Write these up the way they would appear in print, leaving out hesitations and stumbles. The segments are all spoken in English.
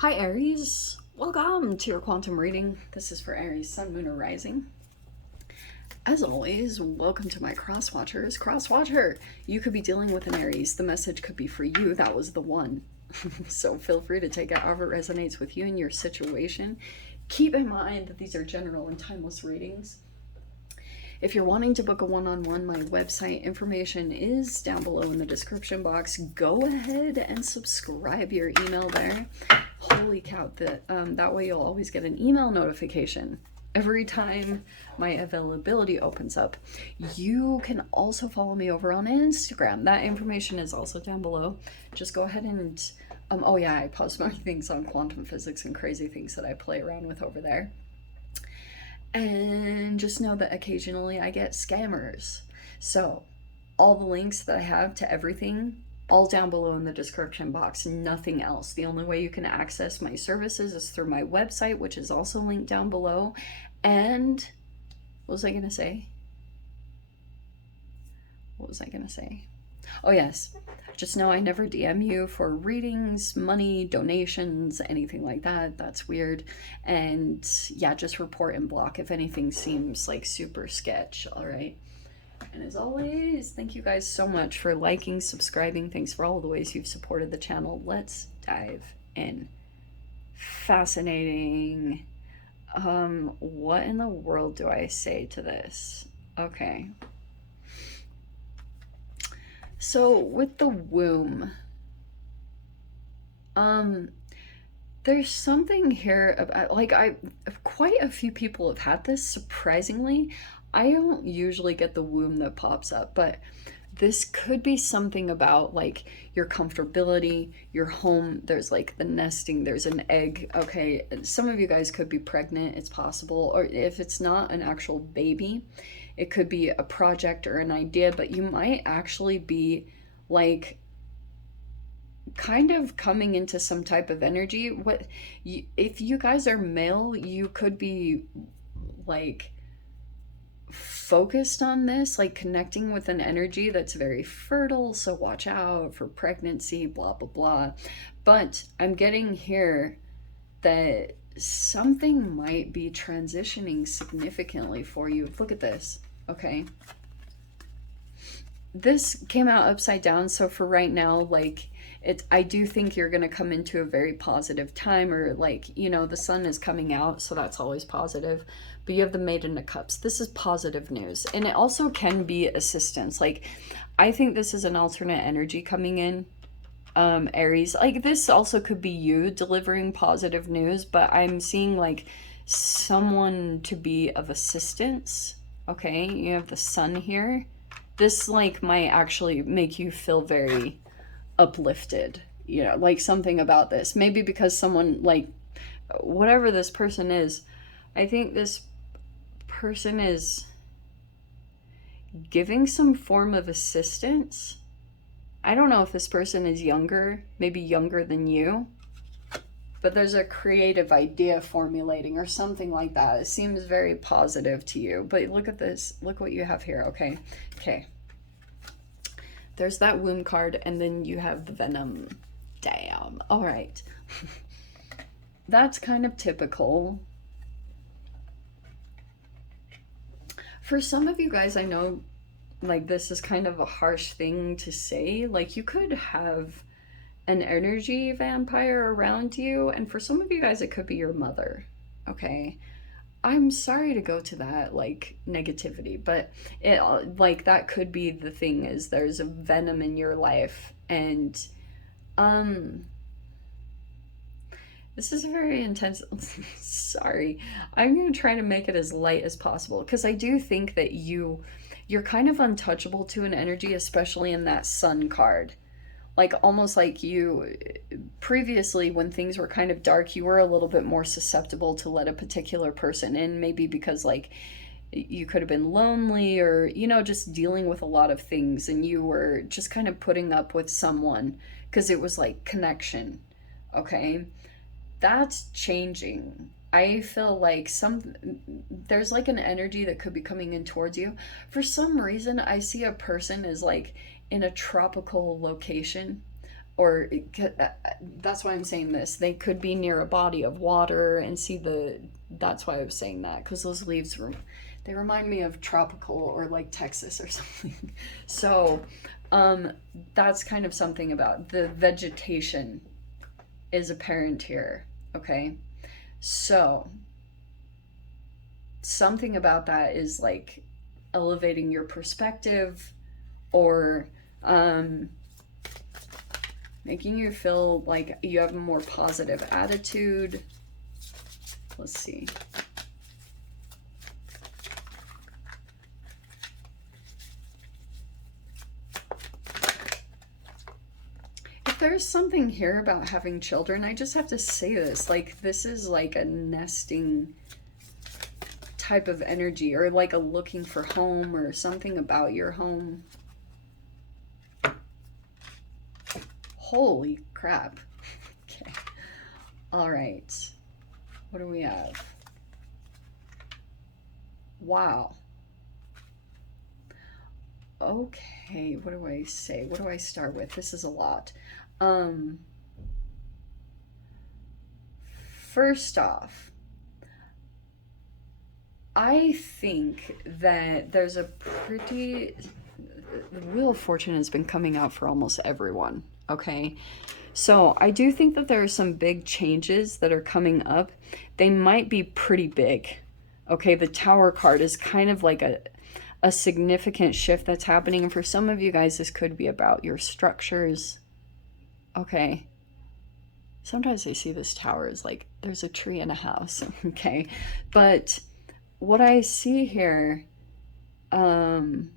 Hi Aries, welcome to your quantum reading. This is for Aries, Sun, Moon, or Rising. As always, welcome to my cross watchers. Cross watcher, you could be dealing with an Aries. The message could be for you. That was the one. So feel free to take it however it resonates with you and your situation. Keep in mind that these are general and timeless readings. If you're wanting to book a one-on-one, my website information is down below in the description box. Go ahead and subscribe your email there. Holy cow, that way you'll always get an email notification every time my availability opens up. You can also follow me over on Instagram. That information is also down below. Just go ahead and, oh yeah, I post more things on quantum physics and crazy things that I play around with over there. And just know that occasionally I get scammers. So all the links that I have to everything, all down below in the description box, nothing else. The only way you can access my services is through my website, which is also linked down below. And what was I gonna say? Oh yes, just know I never DM you for readings, money, donations, anything like that. That's weird. And yeah, just report and block if anything seems like super sketch, all right? And as always, thank you guys so much for liking, subscribing. Thanks for all the ways you've supported the channel. Let's dive in. Fascinating. What in the world do I say to this? Okay. So with the womb, there's something here about, like, quite a few people have had this, surprisingly. I don't usually get the womb that pops up, but this could be something about like your comfortability, your home. There's like the nesting, there's an egg. Okay, some of you guys could be pregnant, it's possible. Or if it's not an actual baby, it could be a project or an idea, but you might actually be like kind of coming into some type of energy. If you guys are male, you could be like focused on this, like connecting with an energy that's very fertile, so watch out for pregnancy, blah blah blah. But I'm getting here that something might be transitioning significantly for you. Look at this. Okay, this came out upside down, so for right now, like, I do think you're going to come into a very positive time, or like, you know, the sun is coming out, so that's always positive. But you have the Maiden of Cups. This is positive news, and it also can be assistance. Like, I think this is an alternate energy coming in, Aries. Like, this also could be you delivering positive news, but I'm seeing like someone to be of assistance. Okay, you have the sun here. This like might actually make you feel very uplifted, you know, like something about this, maybe because someone, like, whatever this person is, I think this person is giving some form of assistance. I don't know if this person is younger, maybe younger than you, but there's a creative idea formulating or something like that. It seems very positive to you. But look at this, look what you have here. Okay, there's that womb card, and then you have the venom. Damn. All right. That's kind of typical. For some of you guys, I know, like, this is kind of a harsh thing to say. Like, you could have an energy vampire around you, and for some of you guys, it could be your mother. Okay. I'm sorry to go to that, like, negativity, but it, like, that could be the thing, is there's a venom in your life. And this is a very intense. Sorry, I'm gonna try to make it as light as possible, because I do think that you're kind of untouchable to an energy, especially in that sun card. Like, almost like you previously, when things were kind of dark, you were a little bit more susceptible to let a particular person in, maybe because, like, you could have been lonely, or, you know, just dealing with a lot of things, and you were just kind of putting up with someone because it was like connection. Okay, that's changing. I feel like there's like an energy that could be coming in towards you. For some reason, I see a person is like in a tropical location. or that's why I'm saying this. They could be near a body of water and see the. That's why I was saying that, because those leaves they remind me of tropical or like Texas or something. So, um, that's kind of something about the vegetation is apparent here. Okay, so something about that is like elevating your perspective, or um, making you feel like you have a more positive attitude. Let's see. If there's something here about having children, I just have to say this. Like, this is like a nesting type of energy, or like a looking for home, or something about your home. Holy crap. Okay. All right. What do we have? Wow. Okay, what do I say? What do I start with? This is a lot. Um, First off, I think that there's a pretty. The Wheel of Fortune has been coming out for almost everyone, okay? So I do think that there are some big changes that are coming up. They might be pretty big. Okay, the Tower card is kind of like a significant shift that's happening. And for some of you guys, this could be about your structures. Okay. Sometimes I see this tower as like there's a tree in a house. Okay. But what I see here, um,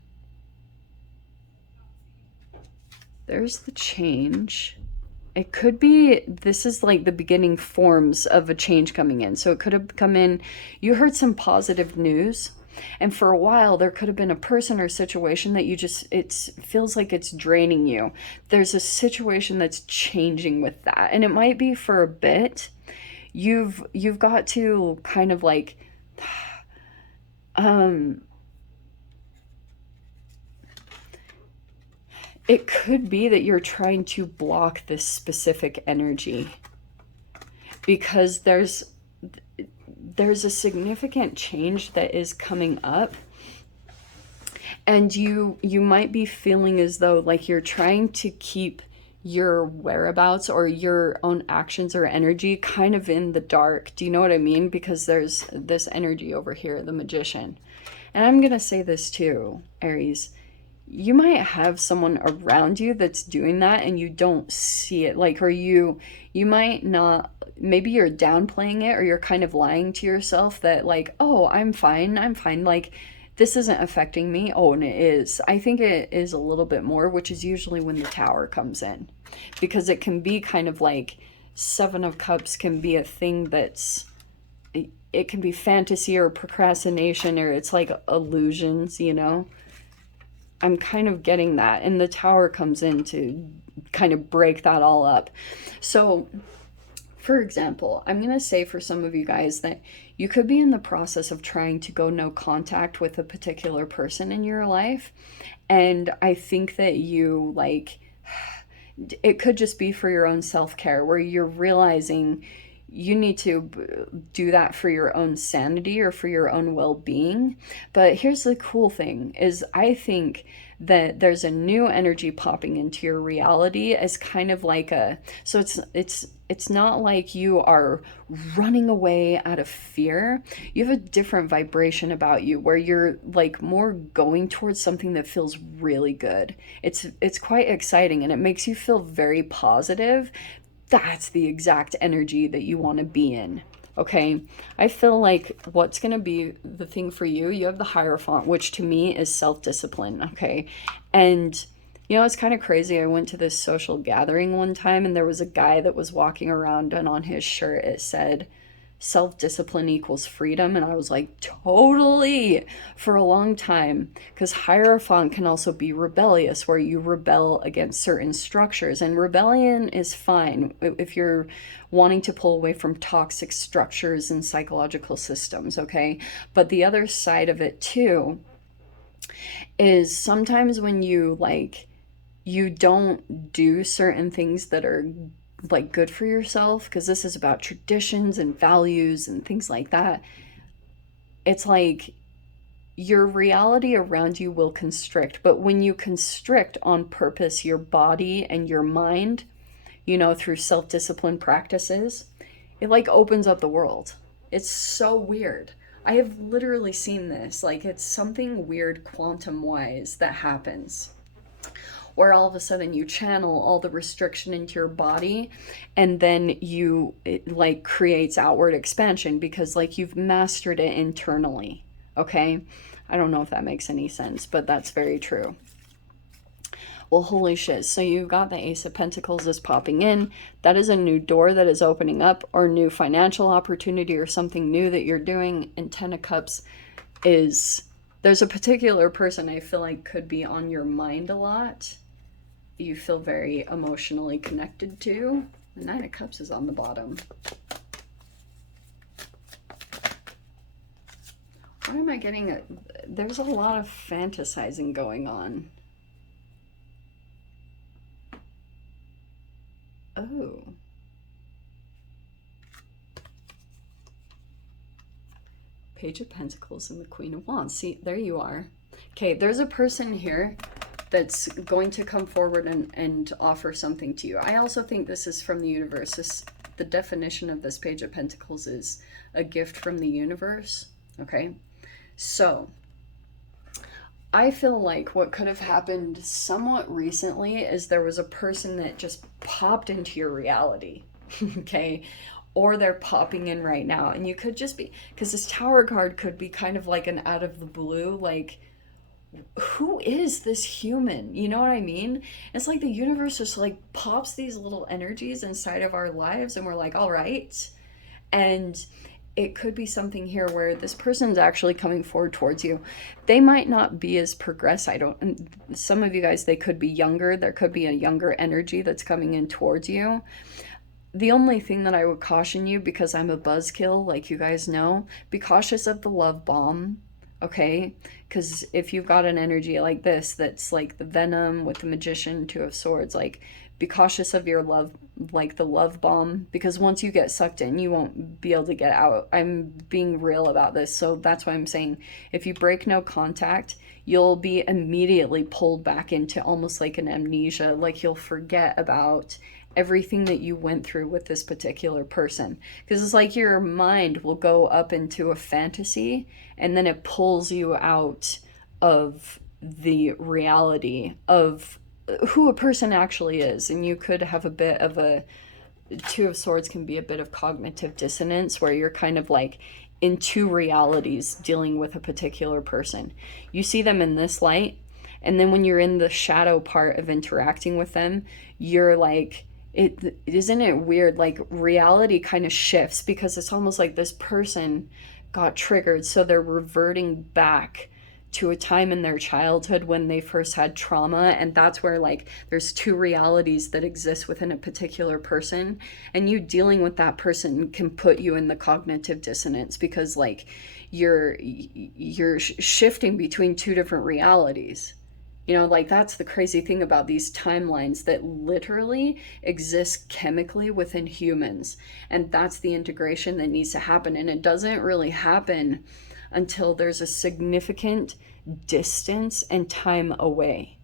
there's the change. It could be this is like the beginning forms of a change coming in. So it could have come in, you heard some positive news, and for a while there could have been a person or situation that you just it feels like it's draining you. There's a situation that's changing with that, and it might be for a bit. You've got to kind of like um it could be that you're trying to block this specific energy, because there's a significant change that is coming up, and you might be feeling as though like you're trying to keep your whereabouts or your own actions or energy kind of in the dark. Do you know what I mean? Because there's this energy over here, the Magician. And I'm going to say this too, Aries. You might have someone around you that's doing that and you don't see it, like, or you might not, maybe you're downplaying it, or you're kind of lying to yourself that like, oh, I'm fine, like this isn't affecting me. Oh, and it is. I think it is a little bit more, which is usually when the Tower comes in, because it can be kind of like Seven of Cups can be a thing that's, it can be fantasy or procrastination, or it's like illusions, you know. I'm kind of getting that, and the Tower comes in to kind of break that all up. So, for example, I'm going to say for some of you guys that you could be in the process of trying to go no contact with a particular person in your life. And I think that you like, it could just be for your own self care, where you're realizing you need to do that for your own sanity or for your own well-being. But here's the cool thing is I think that there's a new energy popping into your reality as kind of like a, so it's not like you are running away out of fear. You have a different vibration about you where you're like more going towards something that feels really good. It's quite exciting, and it makes you feel very positive. That's the exact energy that you want to be in. Okay, I feel like what's going to be the thing for you, you have the Hierophant, which to me is self-discipline. Okay, and you know, it's kind of crazy. I went to this social gathering one time, and there was a guy that was walking around, and on his shirt it said, self-discipline equals freedom. And I was like, totally, for a long time, because Hierophant can also be rebellious, where you rebel against certain structures, and rebellion is fine if you're wanting to pull away from toxic structures and psychological systems. Okay, but the other side of it too is sometimes when you like you don't do certain things that are like good for yourself, because this is about traditions and values and things like that. It's like your reality around you will constrict, but when you constrict on purpose your body and your mind, through self-discipline practices, it like opens up the world. It's so weird. I have literally seen this. Like, it's something weird quantum wise that happens, where all of a sudden you channel all the restriction into your body, and then it like creates outward expansion because like you've mastered it internally. Okay, I don't know if that makes any sense, but that's very true. Well, holy shit. So you've got the Ace of Pentacles is popping in. That is a new door that is opening up, or new financial opportunity, or something new that you're doing. And Ten of Cups is, there's a particular person I feel like could be on your mind a lot. You feel very emotionally connected to. The Nine of Cups is on the bottom. What am I getting at? There's a lot of fantasizing going on. Oh. Page of Pentacles and the Queen of Wands. See, there you are. Okay, there's a person here that's going to come forward and offer something to you. I also think this is from the universe. The definition of this Page of Pentacles is a gift from the universe. Okay, so I feel like what could have happened somewhat recently is there was a person that just popped into your reality. Okay, or they're popping in right now, and you could just be, because this Tower card could be kind of like an out of the blue, like, who is this human? You know what I mean? It's like the universe just like pops these little energies inside of our lives, and we're like, all right. And it could be something here where this person's actually coming forward towards you. They might not be as progressed. Some of you guys, they could be younger. There could be a younger energy that's coming in towards you. The only thing that I would caution you, because I'm a buzzkill, like you guys know, be cautious of the love bomb, okay? Because if you've got an energy like this, that's like the Venom with the Magician, Two of Swords, like, be cautious of your love, like the love bomb, because once you get sucked in, you won't be able to get out. I'm being real about this, so that's why I'm saying if you break no contact, you'll be immediately pulled back into almost like an amnesia, like you'll forget about everything that you went through with this particular person, because it's like your mind will go up into a fantasy, and then it pulls you out of the reality of who a person actually is. And you could have a bit of a, Two of Swords can be a bit of cognitive dissonance, where you're kind of like in two realities dealing with a particular person. You see them in this light, and then when you're in the shadow part of interacting with them, you're like, isn't it weird? Like, reality kind of shifts, because it's almost like this person got triggered, so they're reverting back to a time in their childhood when they first had trauma, and that's where like there's two realities that exist within a particular person, and you dealing with that person can put you in the cognitive dissonance, because like you're shifting between two different realities. Like, that's the crazy thing about these timelines that literally exist chemically within humans. And that's the integration that needs to happen. And it doesn't really happen until there's a significant distance and time away.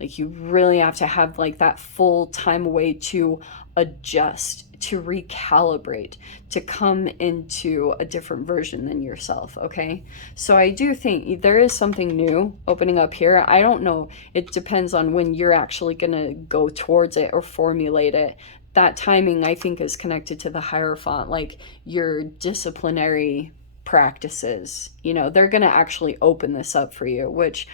Like, you really have to have like that full time away to adjust, to recalibrate, to come into a different version than yourself, okay? So I do think there is something new opening up here. I don't know. It depends on when you're actually going to go towards it or formulate it. That timing, I think, is connected to the Hierophant, like your disciplinary practices. They're going to actually open this up for you, which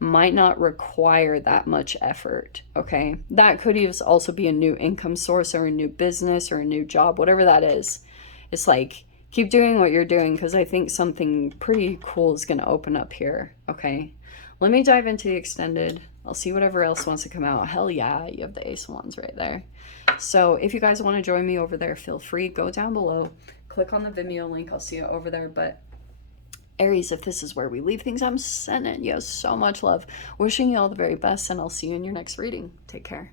might not require that much effort, okay? That could also be a new income source, or a new business, or a new job, whatever that is. It's like, keep doing what you're doing, because I think something pretty cool is going to open up here, okay? Let me dive into the extended. I'll see whatever else wants to come out. Hell yeah, you have the Ace of Wands right there. So if you guys want to join me over there, feel free. Go down below. Click on the Vimeo link. I'll see you over there. But Aries, if this is where we leave things, I'm sending you so much love. Wishing you all the very best, and I'll see you in your next reading. Take care.